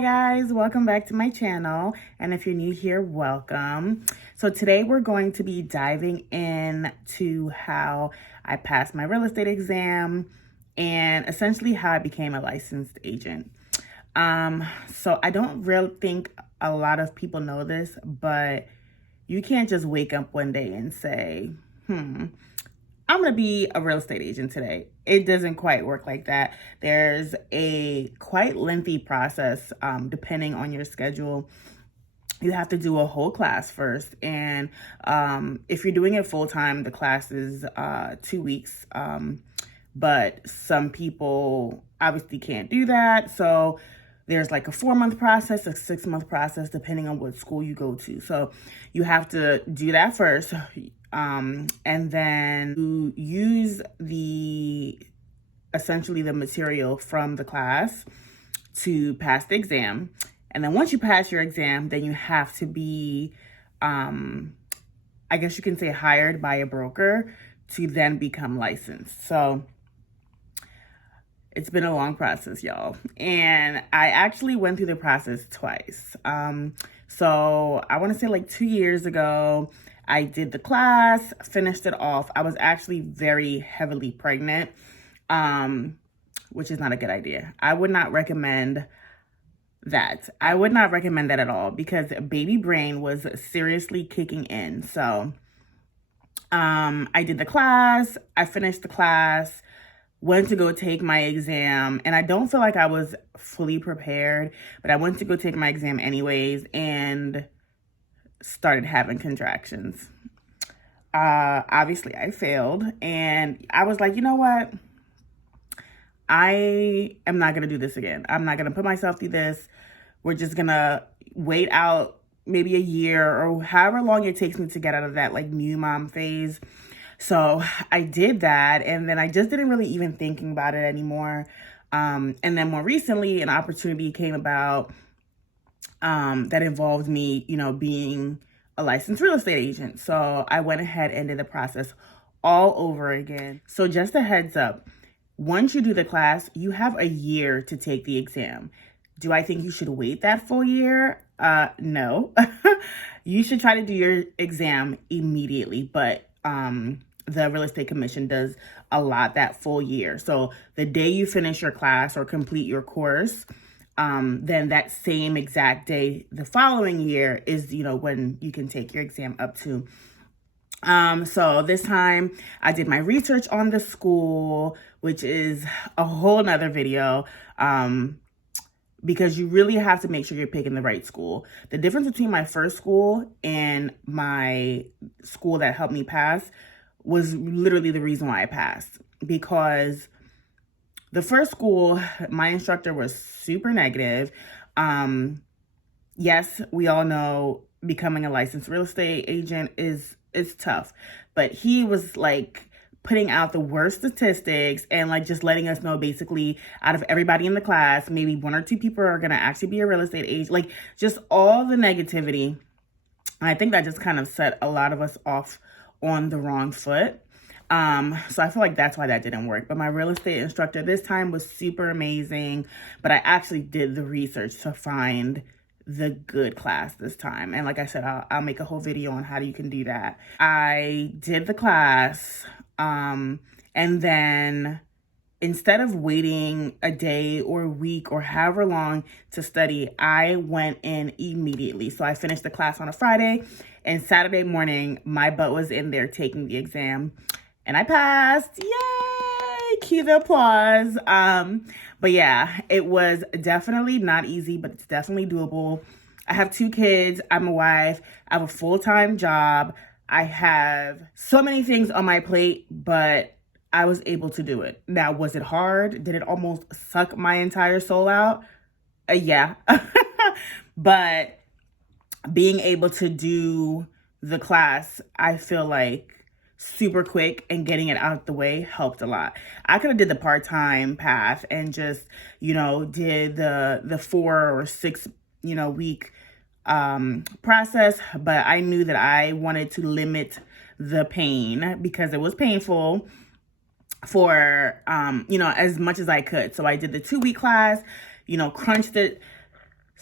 Hi guys, welcome back to my channel, and if you're new here, welcome. So today we're going to be diving into how I passed my real estate exam and essentially how I became a licensed agent. So I don't really think a lot of people know this, but you can't just wake up one day and say, I'm going to be a real estate agent today. It doesn't quite work like that. There's a quite lengthy process depending on your schedule. You have to do a whole class first. And if you're doing it full time, the class is 2 weeks. But some people obviously can't do that. So there's like a 4-month process, a 6-month process, depending on what school you go to. So you have to do that first. And then you use essentially the material from the class to pass the exam. And then once you pass your exam, then you have to be, I guess you can say, hired by a broker to then become licensed. So it's been a long process, y'all. And I actually went through the process twice. So I want to say like 2 years ago, I did the class, finished it off. I was actually very heavily pregnant, which is not a good idea. I would not recommend that. I would not recommend that at all because baby brain was seriously kicking in. So I did the class, I finished the class, went to go take my exam, and I don't feel like I was fully prepared, but I went to go take my exam anyways and started having contractions. Obviously I failed, and I was like, you know what? I am not going to do this again. I'm not going to put myself through this. We're just going to wait out maybe a year or however long it takes me to get out of that like new mom phase. So I did that, and then I just didn't really even thinking about it anymore. And then more recently, an opportunity came about that involved me, being a licensed real estate agent. So I went ahead and did the process all over again. So just a heads up, once you do the class, you have a year to take the exam. Do I think you should wait that full year? No. You should try to do your exam immediately, but the real estate commission does allot that full year. So the day you finish your class or complete your course, then that same exact day the following year is, when you can take your exam up to. So this time I did my research on the school, which is a whole nother video, because you really have to make sure you're picking the right school. The difference between my first school and my school that helped me pass was literally the reason why I passed, because the first school, my instructor was super negative. Yes, we all know becoming a licensed real estate agent is tough, but he was like putting out the worst statistics and like just letting us know basically out of everybody in the class, maybe 1 or 2 people are going to actually be a real estate agent, like just all the negativity. And I think that just kind of set a lot of us off on the wrong foot. So I feel like that's why that didn't work. But my real estate instructor this time was super amazing. But I actually did the research to find the good class this time. And like I said, I'll make a whole video on how you can do that. I did the class. And then instead of waiting a day or a week or however long to study, I went in immediately. So I finished the class on a Friday, and Saturday morning, my butt was in there taking the exam. And I passed. Yay! Cue the applause. But yeah, it was definitely not easy, but it's definitely doable. I have 2 kids. I'm a wife. I have a full-time job. I have so many things on my plate, but I was able to do it. Now, was it hard? Did it almost suck my entire soul out? Yeah. But being able to do the class, I feel like super quick, and getting it out of the way helped a lot. I could have did the part-time path and just, did the 4 or 6, week process, but I knew that I wanted to limit the pain because it was painful for, as much as I could. So I did the 2-week class, crunched it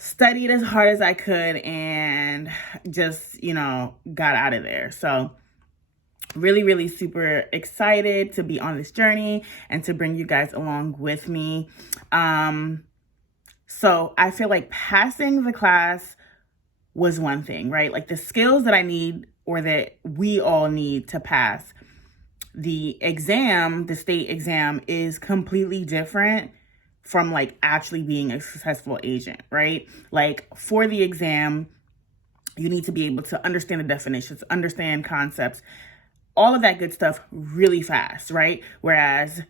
studied as hard as I could and just, you know, got out of there. So really, really super excited to be on this journey and to bring you guys along with me. So I feel like passing the class was one thing, right? Like the skills that I need or that we all need to pass the exam, the state exam, is completely different from like actually being a successful agent, right? Like for the exam, you need to be able to understand the definitions, understand concepts, all of that good stuff really fast, right? Whereas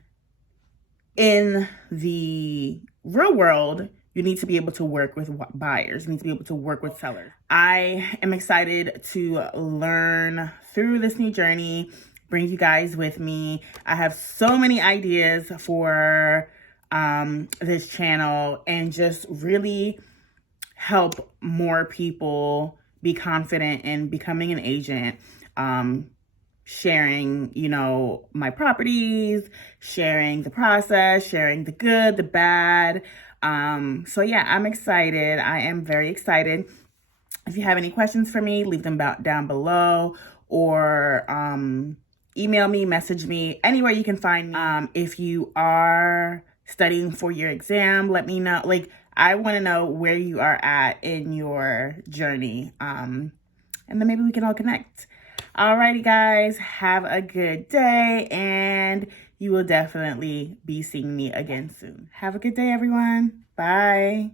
in the real world, you need to be able to work with buyers. You need to be able to work with sellers. I am excited to learn through this new journey, bring you guys with me. I have so many ideas for this channel and just really help more people be confident in becoming an agent. Sharing, you know, my properties, sharing the process, sharing the good, the bad. So yeah, I'm excited. I am very excited. If you have any questions for me, leave them down below or email me, message me, anywhere you can find me. If you are studying for your exam, let me know. Like, I want to know where you are at in your journey. And then maybe we can all connect. Alrighty, guys, have a good day, and you will definitely be seeing me again soon. Have a good day, everyone. Bye.